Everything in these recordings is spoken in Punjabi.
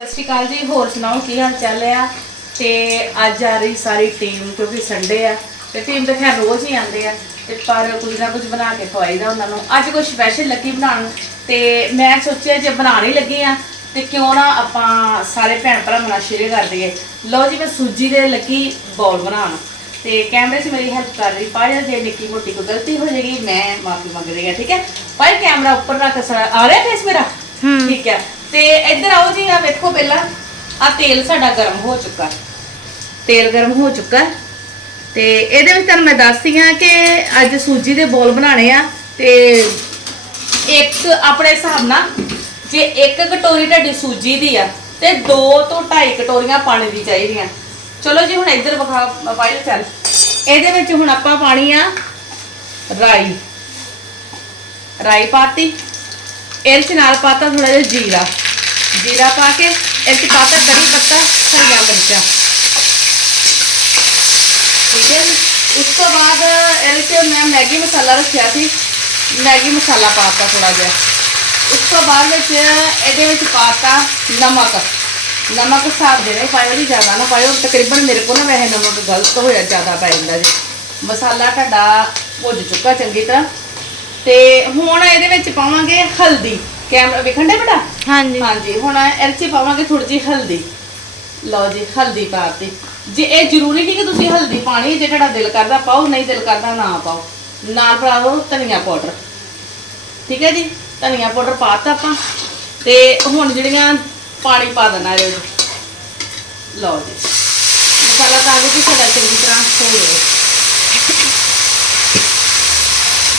ਸਤਿ ਸ਼੍ਰੀ ਅਕਾਲ ਜੀ ਹੋਰ ਸੁਣਾਓ ਕੀ ਹਾਲ ਚਾਲ ਆ? ਤੇ ਅੱਜ ਆ ਰਹੀ ਸਾਰੀ ਟੀਮ ਕਿਉਂਕਿ ਸੰਡੇ ਆ ਤੇ ਟੀਮ ਤਾਂ ਖੈਰ ਰੋਜ਼ ਹੀ ਆਉਂਦੇ ਆ ਤੇ ਪਰ ਕੁਝ ਨਾ ਕੁਝ ਬਣਾ ਕੇ ਖਵਾਈਦਾ ਉਹਨਾਂ ਨੂੰ। ਅੱਜ ਕੁਝ ਸਪੈਸ਼ਲ ਲੱਗੀ ਬਣਾਉਣ ਤੇ ਮੈਂ ਸੋਚਿਆ ਜੇ ਬਣਾਉਣ ਹੀ ਲੱਗੀ ਆ ਤੇ ਕਿਉਂ ਨਾ ਆਪਾਂ ਸਾਰੇ ਭੈਣ ਭਰਾ ਨਾਲ ਸ਼ੇਅਰ ਕਰ ਦਈਏ। ਲਓ ਜੀ ਮੈਂ ਸੂਜੀ ਦੇ ਲੱਗੀ ਬੌਲ ਬਣਾਉਣ। ਤੇ ਕੈਮਰੇ 'ਚ ਮੇਰੀ ਹੈਲਪ ਕਰ ਰਹੀ ਪਾਇਆ ਜੇ ਨਿੱਕੀ ਮੋਟੀ ਕੋਈ ਗਲਤੀ ਹੋ ਜਾਏਗੀ ਮੈਂ ਮਾਫੀ ਮੰਗ ਰਹੀ ਹਾਂ ਠੀਕ ਹੈ? ਪਾਇਆ ਕੈਮਰਾ ਉੱਪਰ ਰੱਖ ਆ ਰਿਹਾ ਫੇਸ ਮੇਰਾ? ਠੀਕ ਹੈ। ਤੇ ਇੱਧਰ ਆਓ ਜੀ, ਆ ਵੇਖੋ ਪਹਿਲਾਂ, ਆ ਤੇਲ ਸਾਡਾ ਗਰਮ ਹੋ ਚੁੱਕਾ ਤੇਲ ਗਰਮ ਹੋ ਚੁੱਕਾ ਤੇ ਇਹਦੇ ਵਿੱਚ ਤੁਹਾਨੂੰ ਮੈਂ ਦੱਸਦੀ ਆ ਕਿ ਅੱਜ ਸੂਜੀ ਦੇ ਬੋਲ ਬਣਾਣੇ ਆ ਤੇ ਇੱਕ ਆਪਣੇ ਹਿਸਾਬ ਨਾਲ ਜੇ ਇੱਕ ਕਟੋਰੀ ਤੁਹਾਡੀ ਸੂਜੀ ਦੀ ਆ ਤੇ 2 ਤੋਂ 2.5 ਕਟੋਰੀਆਂ ਪਾਣੀ ਦੀ ਚਾਹੀਦੀਆਂ। ਚਲੋ ਜੀ, ਹੁਣ ਇੱਧਰ ਵਿਖਾ ਮੋਬਾਈਲ ਚੱਲ। ਇਹਦੇ ਵਿੱਚ ਹੁਣ ਆਪਾਂ ਪਾਣੀ ਆ ਰਾਈ। ਰਾਈ ਪਾਤੀ। ਇਹਦੇ ਚ ਨਾਲ ਪਾਤਾ ਥੋੜਾ ਜਿਹਾ ਜੀਰਾ। ਜੀਰਾ ਪਾ ਕੇ ਇਹਦੇ ਚ ਪਾਤਾ ਕੜੀ ਪੱਤਾ, ਹਰੀਆਂ ਮਿਰਚਾਂ। ਠੀਕ ਹੈ ਉਸ ਤੋਂ ਬਾਅਦ ਇਹਦੇ ਚ ਮੈਂ ਮੈਗੀ ਮਸਾਲਾ ਰੱਖਿਆ ਸੀ। ਮੈਗੀ ਮਸਾਲਾ ਪਾਤਾ ਥੋੜਾ ਜਿਹਾ। ਉਸ ਤੋਂ ਬਾਅਦ ਵਿੱਚ ਇਹਦੇ ਵਿੱਚ ਪਾਤਾ ਨਮਕ। ਨਮਕ ਹਿਸਾਬ ਦੇ ਨਾਲ ਪਾਇਓ ਜੀ ਜ਼ਿਆਦਾ ਨਾ ਪਾਇਓ। ਤਕਰੀਬਨ ਮੇਰੇ ਕੋਲ ਨਾ ਵੈਸੇ ਨਮਕ ਗਲਤ ਹੋਇਆ ਜ਼ਿਆਦਾ ਪੈ ਜਾਂਦਾ ਜੀ। ਮਸਾਲਾ ਤੁਹਾਡਾ ਭੁੱਜ ਚੁੱਕਾ ਚੰਗੀ ਤਰ੍ਹਾਂ। ਤੇ ਹੁਣ ਇਹਦੇ ਵਿੱਚ ਪਾਵਾਂਗੇ ਹਲਦੀ। ਕੈਮਰਾ ਵੇਖਣ ਦੇ ਬੇਟਾ ਹਾਂਜੀ। ਹਾਂਜੀ ਹੁਣ ਇਹਦੇ 'ਚ ਪਾਵਾਂਗੇ ਥੋੜੀ ਜਿਹੀ ਹਲਦੀ। ਲਓ ਜੀ ਹਲਦੀ ਪਾਤੀ ਜੇ ਇਹ ਜ਼ਰੂਰੀ ਨਹੀਂ ਕਿ ਤੁਸੀਂ ਹਲਦੀ ਪਾਣੀ ਜੇ ਤੁਹਾਡਾ ਦਿਲ ਕਰਦਾ ਪਾਓ ਨਹੀਂ ਦਿਲ ਕਰਦਾ ਨਾ ਪਾਓ। ਨਾਲ ਪਾਓ ਧਨੀਆ ਪਾਊਡਰ। ਠੀਕ ਹੈ ਜੀ? ਧਨੀਆ ਪਾਊਡਰ ਪਾਤਾ ਆਪਾਂ। ਤੇ ਹੁਣ ਜਿਹੜੀਆਂ ਪਾਣੀ ਪਾ ਦੇਣਾ ਇਹਦੇ ਵਿੱਚ। ਲਓ ਜੀ। ਮਸਾਲਾ ਤਾਂ ਕਿ ਸਾਡਾ ਚੰਗੀ ਤਰ੍ਹਾਂ ਹੋ ਜਾਵੇ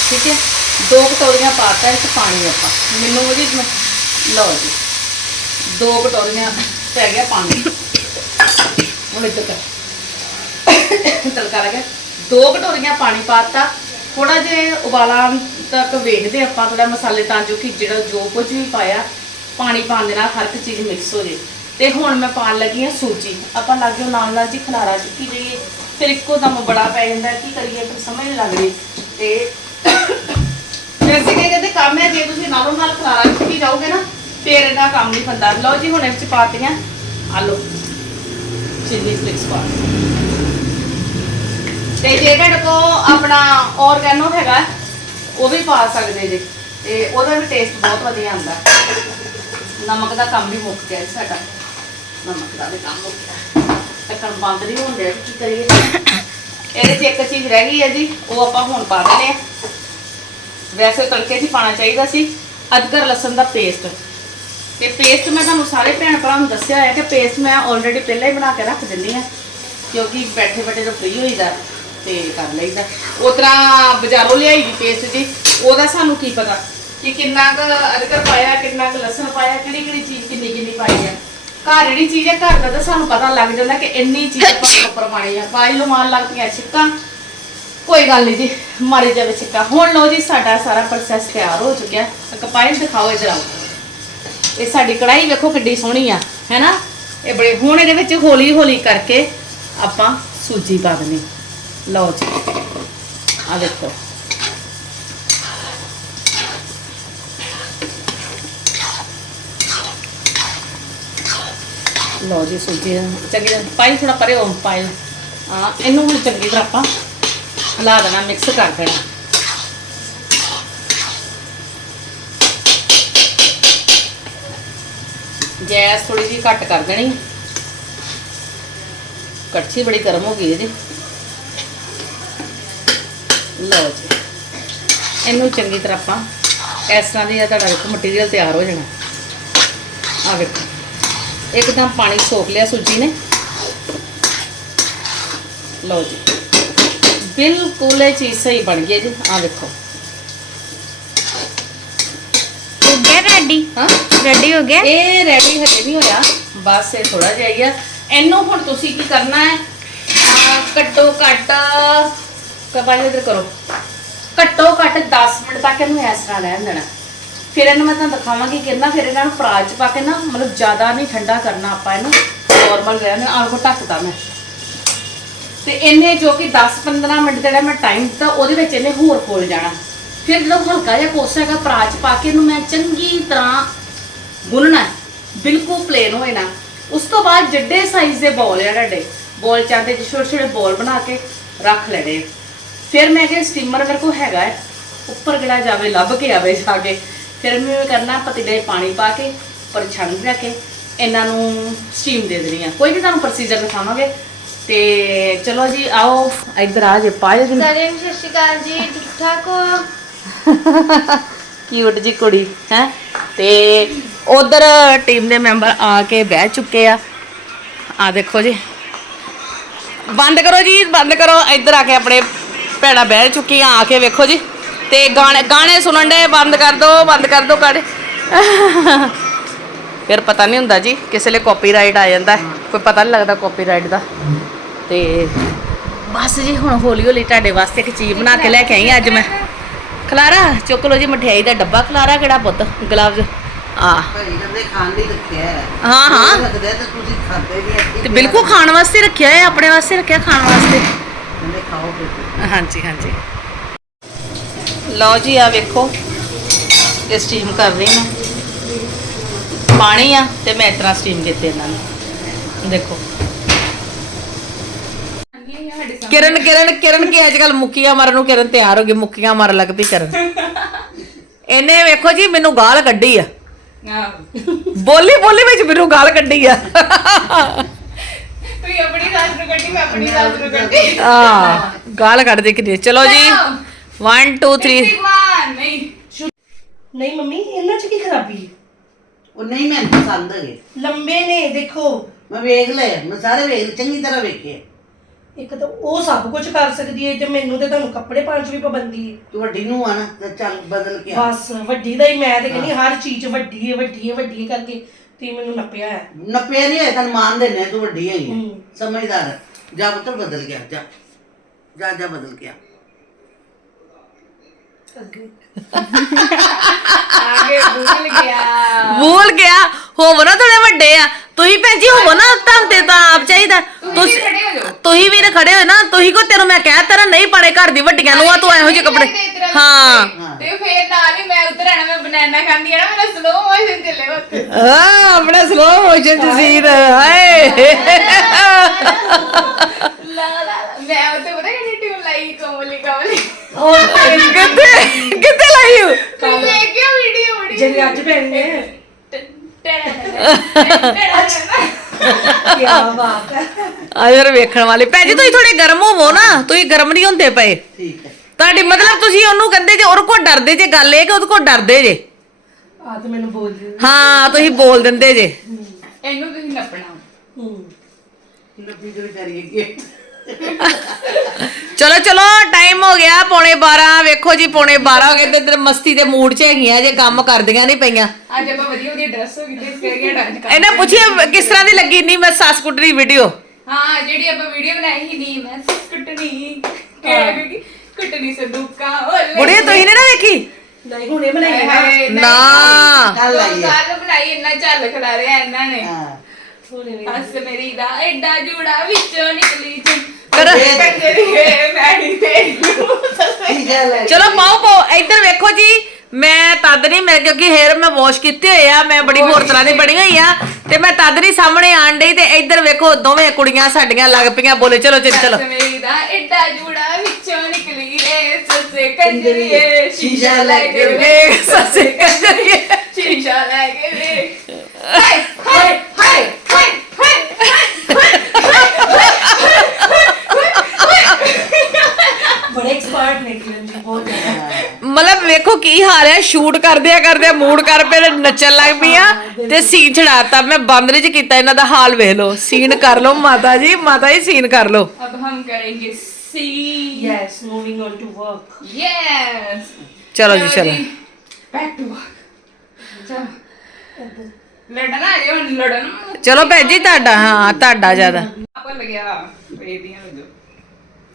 ਠੀਕ ਹੈ? ਦੋ ਕਟੋਰੀਆਂ ਪਾਤਾ ਇਸ ਪਾਣੀ ਆਪਾਂ। ਮੈਨੂੰ ਉਹਦੀ ਲਓ ਜੀ। ਦੋ ਕਟੋਰੀਆਂ ਪੈ ਗਿਆ ਪਾਣੀ। ਹੁਣ ਇੱਧਰ ਕਰ। ਤੜਕਾ ਲਗਾ ਦੋ ਕਟੋਰੀਆਂ ਪਾਣੀ ਪਾਤਾ। ਥੋੜਾ ਜਿਹਾ ਉਬਾਲਾ ਤੱਕ ਵੇਖਦੇ ਆਪਾਂ ਥੋੜਾ ਮਸਾਲੇ ਤਾਂ ਜੋ ਕਿ ਜਿਹੜਾ ਜੋ ਕੁਝ ਵੀ ਪਾਇਆ, ਪਾਣੀ ਪਾਉਣ ਦੇ ਨਾਲ ਹਰ ਇੱਕ ਚੀਜ਼ ਮਿਕਸ ਹੋ ਜੇ। ਤੇ ਹੁਣ ਮੈਂ ਪਾਣ ਲੱਗੀ ਆ ਸੂਜੀ। ਆਪਾਂ ਲੱਗਿਓ ਨਾਲ ਨਾਲ ਜੀ ਖਲਾਰਾ ਚੁੱਕੀ ਜਾਈਏ। ਫਿਰ ਇੱਕੋ ਦਮ ਬੜਾ ਪੈ ਜਾਂਦਾ। ਕੀ ਕਰੀਏ? ਫਿਰ ਸਮਝ ਨਹੀਂ ਲੱਗਦੀ ਰਹੀ। ਤੇ ਵੈਸੇ ਕਿ ਕਹਿੰਦੇ ਕੰਮ ਹੈ, ਜੇ ਤੁਸੀਂ ਨਾਲੋਂ ਨਾਲ ਖਲਾਰਾ ਚੁੱਕੀ ਜਾਓਗੇ ਨਾ, ਫੇਰ ਇਹਦਾ ਕੰਮ ਨਹੀਂ ਬੰਦਾ ਲਓ ਜੀ, ਹੁਣ ਇਹ ਵਿੱਚ ਪਾਤੀਆਂ ਆਲੂ ਚਿੱਲੀ ਫਲਿਕਸ ਪਾ ਤੇ ਜੇ ਤੁਹਾਡੇ ਕੋ ਆਪਣਾ ਆਰਗੈਨੋ ਹੈਗਾ, ਉਹ ਵੀ ਪਾ ਸਕਦੇ ਜੇ। ਤੇ ਉਹਦਾ ਵੀ ਟੇਸਟ ਬਹੁਤ ਵਧੀਆ ਆਉਂਦਾ। ਨਮਕ ਦਾ ਕੰਮ ਵੀ ਮੁੱਕ ਗਿਆ ਜੀ ਸਾਡਾ। ਨਮਕ ਦਾ ਵੀ ਕੰਮ ਮੁੱਕ ਗਿਆ। ਟੱਕਣ ਬੰਦ ਨਹੀਂ ਹੁੰਦੇ ਕੀ ਕਰੀਏ? ਇਹਦੇ 'ਚ ਇੱਕ ਚੀਜ਼ ਰਹਿ ਗਈ ਹੈ ਜੀ, ਉਹ ਆਪਾਂ ਹੁਣ ਪਾ ਦਿੰਦੇ ਆ ਵੈਸੇ ਤੜਕੇ 'ਚ ਪਾਣਾ ਚਾਹੀਦਾ ਸੀ ਅਦਰਕ ਲਸਣ ਦਾ ਪੇਸਟ ਤੇ ਪੇਸਟ ਮੈਂ ਤੁਹਾਨੂੰ ਸਾਰੇ ਭੈਣ ਭਰਾ ਨੂੰ ਦੱਸਿਆ ਹੈ ਕਿ ਪੇਸਟ ਮੈਂ ਆਲਰੇਡੀ ਪਹਿਲਾਂ ਹੀ ਬਣਾ ਕੇ ਰੱਖ ਦਿੰਦੀ ਆ ਕਿਉਂਕਿ ਬੈਠੇ ਬੈਠੇ ਤੋਂ ਫ੍ਰੀ ਹੋਈਦਾ ਤੇ ਕਰ ਲਈਦਾ। ਉਸ ਤਰ੍ਹਾਂ ਬਾਜ਼ਾਰੋਂ ਲਿਆਈ ਦੀ ਪੇਸਟ ਜੀ ਉਹਦਾ ਸਾਨੂੰ ਕੀ ਪਤਾ ਕਿ ਕਿੰਨਾ ਕੁ ਅਦਰਕ ਪਾਇਆ ਕਿੰਨਾ ਕੁ ਲਸਣ ਪਾਇਆ ਕਿਹੜੀ ਕਿਹੜੀ ਚੀਜ਼ ਕਿੰਨੀ ਕਿੰਨੀ ਪਾਈ ਆ। ਘਰ ਜਿਹੜੀ ਚੀਜ਼ ਹੈ ਘਰ ਦਾ ਤਾਂ ਸਾਨੂੰ ਪਤਾ ਲੱਗ ਜਾਂਦਾ ਕਿ ਇੰਨੀ ਚੀਜ਼ ਆਪਾਂ ਉੱਪਰ ਪਾਣੀ ਆ। ਪਾਈ ਲੋ ਮਾਰ ਲੱਗਦੀਆਂ ਛਿੱਕਾਂ ਕੋਈ ਗੱਲ ਨਹੀਂ ਜੀ ਮਾਰੀ ਜਾਵੇ ਛਿੱਕਾ ਹੁਣ ਲਓ ਜੀ, ਸਾਡਾ ਸਾਰਾ ਪ੍ਰੋਸੈਸ ਤਿਆਰ ਹੋ ਚੁੱਕਿਆ। ਕਪਾਈਲ ਦਿਖਾਓ ਇਧਰ ਆਓ। ਇਹ ਸਾਡੀ ਕੜਾਈ ਵੇਖੋ ਕਿੱਡੀ ਸੋਹਣੀ ਆ, ਹੈਨਾ? ਇਹ ਬੜੇ, ਹੁਣ ਇਹਦੇ ਵਿੱਚ ਹੌਲੀ ਹੌਲੀ ਕਰਕੇ ਆਪਾਂ ਸੂਜੀ ਪਾ ਦੇਣੀ ਲਓ ਜੀ ਆ ਦੇਖੋ ਲਓ ਜੀ, ਸੂਜੀ ਚੰਗੀ ਤਰ੍ਹਾਂ ਪਾਈ ਥੋੜਾ ਪਰੇ ਹੋ ਪਾਈ। ਆ ਇਹਨੂੰ ਹੁਣ ਚੰਗੀ ਤਰ੍ਹਾਂ ਆਪਾਂ ਹਿਲਾ ਦੇਣਾ ਮਿਕਸ ਕਰ ਦੇਣਾ। ਗੈਸ ਥੋੜੀ ਜਿਹੀ ਘੱਟ ਕਰ ਦੇਣੀ। ਕੜਛੀ ਬੜੀ ਗਰਮ ਹੋ ਗਈ ਹੈ ਜੀ ਲਓ ਜੀ। ਇਹਨੂੰ ਚੰਗੀ ਤਰ੍ਹਾਂ ਆਪਾਂ ਇਸ ਤਰ੍ਹਾਂ ਦੀ ਆ ਤੁਹਾਡਾ ਇੱਕ ਮਟੀਰੀਅਲ ਤਿਆਰ ਹੋ ਜਾਣਾ। ਆ ਵੇਖੋ। ਇੱਕਦਮ ਪਾਣੀ ਸੋਖ ਲਿਆ ਸੂਜੀ ਨੇ। ਲਓ ਜੀ। ਬਿਲਕੁਲ ਇਹ ਚੀਜ਼ ਸਹੀ ਬਣ ਗਈ ਜੀ ਆ ਵੇਖੋ। ਹੋ ਗਿਆ ਰੈਡੀ ਹਾਂ? ਰੈਡੀ ਹੋ ਗਿਆ? ਇਹ ਰੈਡੀ ਹਜੇ ਨਹੀਂ ਹੋਇਆ ਬਸ ਇਹ ਥੋੜਾ ਜਿਹਾ ਹੀ ਆ। ਇਹਨੂੰ ਹੁਣ ਤੁਸੀਂ ਕੀ ਕਰਨਾ ਹੈ? ਅਹ ਘੱਟੋ ਘੱਟ ਕਬਾਈ ਇਧਰ ਕਰੋ। ਘੱਟੋ ਘੱਟ 10 ਮਿੰਟ ਤੱਕ ਇਹਨੂੰ ਇਸ ਤਰ੍ਹਾਂ ਰਹਿਣ ਦੇਣਾ। ਫਿਰ ਇਹਨੂੰ ਮੈਂ ਤੁਹਾਨੂੰ ਦਿਖਾਵਾਂਗੀ ਕਿੰਨਾ ਫਿਰ ਇਹਨਾਂ ਨੂੰ ਚ ਪਾ ਕੇ ਨਾ ਮਤਲਬ ਜ਼ਿਆਦਾ ਨਹੀਂ ਠੰਡਾ ਕਰਨਾ ਆਪਾਂ ਇਹਨੂੰ। ਨਾਰਮਲ ਰਹਿਣ ਆਲ ਕੋ ਢੱਕਦਾ ਮੈਂ। ਤੇ ਇਹਨੇ ਜੋ ਕਿ 10-15 ਮਿੰਟ ਦਾ ਜਿਹੜਾ ਮੈਂ ਟਾਈਮ ਦਿੱਤਾ, ਉਹਦੇ ਵਿੱਚ ਇਹਨੇ ਹੋਰ ਫੁੱਲ ਜਾਣਾ। ਫਿਰ ਜਦੋਂ ਹਲਕਾ ਜਿਹਾ ਕੋਸਾ ਹੈਗਾ ਪਰਾਤ ਚ ਪਾ ਕੇ ਇਹਨੂੰ ਮੈਂ ਚੰਗੀ ਤਰ੍ਹਾਂ ਗੁੰਨਣਾ ਬਿਲਕੁਲ ਪਲੇਨ ਹੋਏ ਨਾ। ਉਸ ਤੋਂ ਬਾਅਦ ਜਿੱਡੇ ਸਾਈਜ਼ ਦੇ ਬੋਲ ਆ ਤੁਹਾਡੇ ਬੋਲ ਚਾਹਤੇ ਚ ਛੋਟੇ ਛੋਟੇ ਬੋਲ ਬਣਾ ਕੇ ਰੱਖ ਲੈਣੇ ਆ। ਫਿਰ ਮੈਂ ਕਿਹਾ ਸਟੀਮਰ ਮੇਰੇ ਕੋਲ ਹੈਗਾ ਹੈ, ਉੱਪਰ ਕਿਹੜਾ ਜਾਵੇ, ਲੱਭ ਕੇ ਆਵੇ ਜਾ ਕੇ। ਫਿਰ ਮੈਂ ਕਰਨਾ, ਪਤੀਲੇ 'ਚ ਪਾਣੀ ਪਾ ਕੇ, ਪਰ ਛੰਡ ਰੱਖ ਕੇ ਇਹਨਾਂ ਨੂੰ ਸਟੀਮ ਦੇ ਦੇਣੀ ਆ। ਕੋਈ ਵੀ ਤੁਹਾਨੂੰ ਪ੍ਰੋਸੀਜਰ ਦਿਖਾਵਾਂਗੇ। ਤੇ ਚਲੋ ਜੀ ਆਓ ਇੱਧਰ ਆ ਜੇ ਜੀ ਸਾਰਿਆਂ ਨੂੰ ਸਤਿ ਸ਼੍ਰੀ ਅਕਾਲ ਜੀ ਠੀਕ ਠਾਕ ਹੋ? ਕਿਊਟ ਜੀ ਕੁੜੀ ਹੈ? ਤੇ ਉਧਰ ਟੀਮ ਦੇ ਮੈਂਬਰ ਆ ਕੇ ਬਹਿ ਚੁੱਕੇ ਆ। ਆ ਦੇਖੋ ਜੀ। ਬੰਦ ਕਰੋ ਜੀ ਬੰਦ ਕਰੋ। ਇੱਧਰ ਆ ਕੇ ਆਪਣੇ ਭੈਣਾਂ ਬਹਿ ਚੁੱਕੀਆਂ ਆ ਕੇ ਵੇਖੋ ਜੀ। ਤੇ ਗਾਣੇ ਗਾਣੇ ਸੁਣਨ ਦੇ ਬੰਦ ਕਰ ਦੋ ਬੰਦ ਕਰ ਦੋ ਗਾਣੇ। ਫਿਰ ਪਤਾ ਨਹੀਂ ਹੁੰਦਾ ਜੀ ਕਿਸੇ ਲਈ ਕਾਪੀਰਾਈਟ ਆ ਜਾਂਦਾ। ਕੋਈ ਪਤਾ ਨਹੀਂ ਲੱਗਦਾ ਕਾਪੀਰਾਈਟ ਦਾ। ਤੇ ਬਸ ਜੀ ਹੁਣ ਹੌਲੀ ਹੌਲੀ ਤੁਹਾਡੇ ਵਾਸਤੇ ਇੱਕ ਚੀਜ਼ ਬਣਾ ਕੇ ਲੈ ਕੇ ਆਈ ਹਾਂ ਅੱਜ ਮੈਂ। ਖਲਾਰਾ ਚੁੱਕ ਲਓ ਜੀ ਮਠਿਆਈ ਦਾ ਡੱਬਾ ਖਲਾਰਾ ਕਿਹੜਾ ਪੁੱਤ ਗਲਵਜ਼ ਆ ਭਾਈ ਕਹਿੰਦੇ ਖਾਣ ਲਈ ਰੱਖਿਆ ਹੈ। ਹਾਂ ਹਾਂ। ਲੱਗਦਾ ਤੇ ਤੁਸੀਂ ਖਾਂਦੇ ਨਹੀਂ ਅੱਛੀ ਤੇ ਬਿਲਕੁਲ ਖਾਣ ਵਾਸਤੇ ਰੱਖਿਆ ਹੈ ਆਪਣੇ ਵਾਸਤੇ ਰੱਖਿਆ ਖਾਣ ਵਾਸਤੇ। ਕਹਿੰਦੇ ਖਾਓ ਫਿਰ ਹਾਂਜੀ ਹਾਂਜੀ। ਲਓ ਜੀ ਆ ਵੇਖੋ। ਇਹ ਸਟੀਮ ਕਰ ਰਹੀ ਮੈਂ। ਪਾਣੀ ਆ ਤੇ ਮੈਂ ਇਸ ਤਰ੍ਹਾਂ ਸਟੀਮ ਕੀਤੇ ਇਹਨਾਂ ਨੂੰ। ਦੇਖੋ। ਕਿਰਨ ਕਿਰਨ ਕਿਰਨ ਕੀ ਅੱਜ ਕੱਲ ਮੁੱਕੀਆਂ ਮਾਰਨ ਨੂੰ ਕਿਰਨ ਤਿਆਰ ਹੋ ਗਈ ਮੁੱਕੀਆਂ ਮਾਰਨ ਲੱਗ ਪਈ ਕਰਨ। ਇਹਨੇ ਵੇਖੋ ਜੀ ਮੈਨੂੰ ਗਾਲ ਕੱਢੀ ਆ। ਬੋਲੀ ਬੋਲੀ ਵਿੱਚ ਮੈਨੂੰ ਗਾਲ ਕੱਢੀ ਆ। ਤੂੰ ਆਪਣੀ ਸੱਸ ਨੂੰ ਕੱਢੀ ਮੈਂ ਆਪਣੀ ਸੱਸ ਨੂੰ ਕੱਢੀ। ਆ ਗਾਲ ਕੱਢਦੇ ਕਿਤੇ। ਚਲੋ ਜੀ 1 2 3 ਭਗਵਾਨ ਨਹੀਂ ਨਹੀਂ ਮੰਮੀ ਇਹਨਾਂ 'ਚ ਕੀ ਖਰਾਬੀ? ਹੈ ਉਹ ਨਹੀਂ ਮੈਨੂੰ ਪਸੰਦ ਹੈਗੇ। ਲੰਬੇ ਨੇ ਦੇਖੋ। ਮੈਂ ਵੇਖ ਲਏ ਮੈਂ ਸਾਰੇ ਵੇਖ ਚੰਗੀ ਤਰ੍ਹਾਂ ਵੇਖੇ ਇੱਕ ਤਾਂ ਉਹ ਸਭ ਕੁਝ ਕਰ ਸਕਦੀ ਹੈ ਤੇ ਮੈਨੂੰ ਤੇ ਤੁਹਾਨੂੰ ਕੱਪੜੇ ਪਾਉਣ 'ਚ ਵੀ ਪਾਬੰਦੀ ਹੈ। ਤੂੰ ਵੱਡੀ ਨੂੰ ਆ ਨਾ ਤੇ ਚੱਲ ਬਦਲ ਕੇ ਆ। ਬਸ ਵੱਡੀ ਦਾ ਹੀ ਮੈਂ ਤੇ ਕਹਿੰਦੀ ਹਰ ਚੀਜ਼ ਵੱਡੀ ਹੈ ਵੱਡੀ ਹੈ ਵੱਡੀ ਹੈ ਕਰਕੇ ਤੇ ਮੈਨੂੰ ਨੱਪਿਆ ਹੈ ਨੱਪਿਆ ਨਹੀਂ ਹੋਇਆ ਤੈਨੂੰ ਮਾਨ ਦੇਣੇ ਤੂੰ ਵੱਡੀ ਹੈ। ਹੂੰ। ਸਮਝਦਾਰ ਹੈ। ਜਾ ਪੁੱਤਰ ਬਦਲ ਗਿਆ ਜਾ। ਜਾ ਜਾ ਬਦਲ ਗਿਆ ਆਗੇ ਭੁੱਲ ਗਿਆ। ਭੁੱਲ ਗਿਆ। ਹੋਵੋ ਨਾ ਥੋੜੇ ਵੱਡੇ ਆ। ਤੁਸੀਂ ਭੈਣ ਜੀ ਹੋਵੋ ਨਾ ਤੁਹਾਨੂੰ ਤੇ ਤਾਂ ਆਪ ਚਾਹੀਦਾ। ਤੁਸੀਂ ਖੜੇ ਹੋ ਜਾਓ। ਤੁਸੀਂ ਵੀ ਨਾ ਖੜੇ ਹੋਏ ਨਾ ਤੁਸੀਂ ਕੋ ਤੈਨੂੰ ਮੈਂ ਕਹਿ ਤੇਰਾ ਨਹੀਂ ਪਾੜੇ ਘਰ ਦੀ ਵੱਡੀਆਂ ਨੂੰ ਆ ਤੂੰ ਇਹੋ ਜਿਹੇ ਕੱਪੜੇ ਹਾਂ ਤੇ ਫੇਰ ਨਾਲ ਹੀ ਮੈਂ ਉਧਰ ਆਣਾ ਮੈਂ ਬਨਾਨਾ ਖਾਂਦੀ ਆ ਨਾ ਮੇਰਾ ਸਲੋ ਮੋਸ਼ਨ ਚੱਲੇ ਉੱਥੇ। ਆ ਆਪਣੇ ਸਲੋ ਮੋਸ਼ਨ ਚ ਸੀਨ ਹਾਏ। ਲਾ ਲਾ ਲਾ। ਮੈਂ ਉੱਥੇ ਪਤਾ ਕਿਹੜੀ ਟਿਊਨ ਲਾਈ ਕੋਮਲੀ ਕੋਮਲੀ। ਕਿੱਥੇ ਕਿੱਥੇ ਲਾਈ ਹੋ ਤੂੰ ਲੈ ਕੇ ਵੀਡੀਓ ਜਿਹੜੀ ਅੱਜ ਪੈਣੀ ਹੈ। ਕੀ ਬਾਤ ਹੈ। ਆ ਯਾਰ ਵੇਖਣ ਵਾਲੇ। ਭੈਣ ਜੀ ਤੁਸੀਂ ਥੋੜੇ ਗਰਮ ਹੋਵੋ ਨਾ। ਤੁਸੀਂ ਗਰਮ ਨਹੀਂ ਹੁੰਦੇ ਪਏ। ਠੀਕ ਹੈ। ਤੁਹਾਡੀ ਮਤਲਬ ਤੁਸੀਂ ਉਹਨੂੰ ਕਹਿੰਦੇ ਜੇ ਉਹਦੇ ਕੋਲ ਡਰਦੇ ਜੇ ਗੱਲ ਇਹ ਕਿ ਉਹਦੇ ਕੋਲ ਡਰਦੇ ਜੇ। ਆ ਤੇ ਮੈਨੂੰ ਬੋਲ ਦੇ ਹਾਂ ਤੁਸੀਂ ਬੋਲ ਦਿੰਦੇ ਜੇ। ਇਹਨੂੰ ਤੁਸੀਂ ਨੱਪਣਾ ਹੂੰ। ਨੱਪੀ ਜੋ ਵਿਚਾਰੀ ਅੱਗੇ ਚਲੋ ਚਲੋ ਟਾਈਮ ਹੋ ਗਿਆ ਪੌਣੇ 12 ਵੇਖੋ ਜੀ ਪੌਣੇ 12 ਹੋ ਗਏ ਤੇ ਇੱਧਰ ਮਸਤੀ ਦੇ ਮੂਡ 'ਚ ਹੈਗੀਆਂ ਜੇ ਕੰਮ ਕਰਦੀਆਂ ਨਹੀਂ ਪਈਆਂ। ਅੱਜ ਆਪਾਂ ਵਧੀਆ ਵਧੀਆ ਡਰੈਸ ਹੋ ਗਈ ਤੇ ਕਰਕੇ ਡਾਂਸ ਕਰ ਇਹਨੇ ਪੁੱਛਿਆ ਕਿਸ ਤਰ੍ਹਾਂ ਦੀ ਲੱਗੀ ਨਹੀਂ ਮੈਂ ਸੱਸ ਕੁੱਟਣੀ ਵੀਡੀਓ ਹਾਂ ਜਿਹੜੀ ਆਪਾਂ ਵੀਡੀਓ ਬਣਾਈ ਸੀ ਨੀ ਮੈਂ ਕੁੱਟਣੀ। ਕਿ ਕੁੱਟਣੀ ਸੰਦੂਕਾ ਓਲੇ। ਬੁੜੀ ਤੁਸੀਂ ਨੇ ਨਾ ਵੇਖੀ? ਨਹੀਂ ਹੁਣੇ ਬਣਾਈ ਹਾਏ ਨਹੀਂ। ਨਾ। ਕੱਲ ਆਈ ਹੈ ਕੱਲ ਬਣਾਈ ਇੰਨਾ ਚੱਲ ਖੜਾ ਰਿਹਾ ਇਹਨਾਂ ਨੇ। ਹਾਂ। ਹੁਣੇ ਨਹੀਂ ਹੱਸ ਮੇਰੀ ਦਾ ਐਡਾ ਜੂੜਾ ਵਿੱਚੋਂ ਨਿਕਲੀ ਚੁੰ ਚਲੋ ਪਾਓ ਪਾਓ। ਇੱਧਰ ਵੇਖੋ ਜੀ। ਮੈਂ ਤਦ ਨਹੀਂ ਮੈਂ ਕਿਉਂਕਿ ਹੇਅਰ ਮੈਂ ਵਾਸ਼ ਕੀਤੇ ਹੋਏ ਆ। ਮੈਂ ਬੜੀ ਹੋਰ ਤਰ੍ਹਾਂ ਦੀ ਬਣੀ ਹੋਈ ਆ। ਤੇ ਮੈਂ ਤਦ ਨਹੀਂ ਸਾਹਮਣੇ ਆਣ ਡਈ ਤੇ ਇੱਧਰ ਵੇਖੋ ਦੋਵੇਂ ਕੁੜੀਆਂ ਸਾਡੀਆਂ ਲੱਗ ਪਈਆਂ। ਬੋਲੇ ਚਲੋ ਚਲੋ। ਚਲੋ ਮੇਰੀ ਦਾ ਐਡਾ ਜੂੜਾ ਵਿੱਚੋਂ ਨਿਕਲੀ ਏ। ਸੱਸੇ ਕੰਜਰੀਏ ਸ਼ੀਸ਼ਾ ਲੈ ਕੇ ਵੇ। ਸੱਸੇ ਕੰਜਰੀਏ ਸ਼ੀਸ਼ਾ ਲੈ ਕੇ ਵੇ। ਹਾਏ ਹਾਏ ਬੜੇ ਐਕਸਪਰਟ ਨੇ ਕਿਰਨ ਜੀ ਬਹੁਤ ਜ਼ਿਆਦਾ ਮਤਲਬ ਵੇਖੋ ਕੀ ਹਾਲ ਹੈ ਸ਼ੂਟ ਕਰਦਿਆਂ ਕਰਦਿਆਂ ਮੂਡ ਕਰ ਪਏ ਤੇ ਨੱਚਣ ਲੱਗ ਪਈਆਂ ਤੇ ਸੀਨ ਛੜਾਤਾ ਮੈਂ ਬੰਦ ਚ ਕੀਤਾ ਇਹਨਾਂ ਦਾ ਹਾਲ ਵੇਖ ਲਓ ਸੀਨ ਕਰ ਲਓ ਮਾਤਾ ਜੀ ਮਾਤਾ ਜੀ ਸੀਨ ਕਰ ਲਓ अब हम करेंगे सी yes moving on to work yes ਚਲੋ ਜੀ ਚਲੋ बैक टू वर्क चलो लड़ना है ये लड़ना ਚਲੋ ਭੈਣ ਜੀ ਤੁਹਾਡਾ ਹਾਂ ਤੁਹਾਡਾ ਜ਼ਿਆਦਾ आपको लग गया बेदियां में जो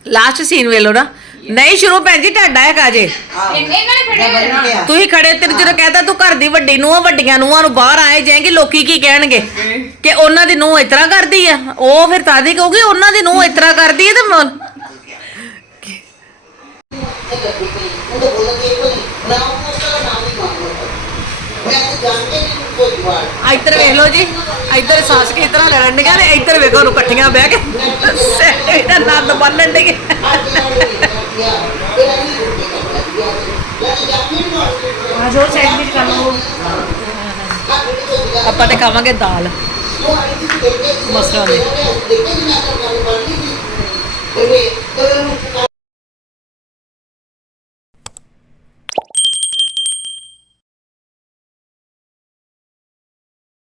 ਲਾਸਟ ਸੀਨ ਵੇਖ ਲਓ ਨਾ ਨਹੀਂ ਸ਼ੁਰੂ ਭੈਣ ਜੀ ਤੁਹਾਡਾ ਹੈ ਕਾਜੇ ਇੰਨੇ ਇਹਨਾਂ ਤੁਸੀਂ ਖੜੇ ਤੇ ਜਦੋਂ ਕਹਤਾ ਤੂੰ ਘਰ ਦੀ ਵੱਡੀ ਨੂੰ ਵੱਡੀਆਂ ਨੂੰਹਾਂ ਨੂੰ ਬਾਹਰ ਆਏ ਜਾਏਗੀ ਲੋਕੀ ਕੀ ਕਹਿਣਗੇ? ਕਿ ਉਹਨਾਂ ਦੀ ਨੂੰ ਇਸ ਕਰਦੀ ਆ। ਉਹ ਫਿਰ ਤਾਦੀ ਕਹੂਗੀ ਉਹਨਾਂ ਦੀ ਨੂੰਹ ਇਸ ਕਰਦੀ ਆ ਤੇ ਮ- ਇੱਧਰ ਵੇਖ ਲਓ ਜੀ ਇੱਧਰ ਸਾਸ ਕਿਸ ਤਰ੍ਹਾਂ ਲੜਨ ਡੀਆਂ ਨੇ ਇੱਧਰ ਵੇਖੋ ਉਹਨੂੰ ਇਕੱਠੀਆਂ ਬਹਿ ਕੇ। ਇਹਦਾ ਨੰਦ ਬੰਨਣ ਡੀਆਂ ਆ ਜੋ ਸੈਂਡਵਿਚ ਕਰ ਲਓ। ਆਪਾਂ ਤੇ ਖਾਵਾਂਗੇ ਦਾਲ। ਮਸਰਾਂ ਦੀ।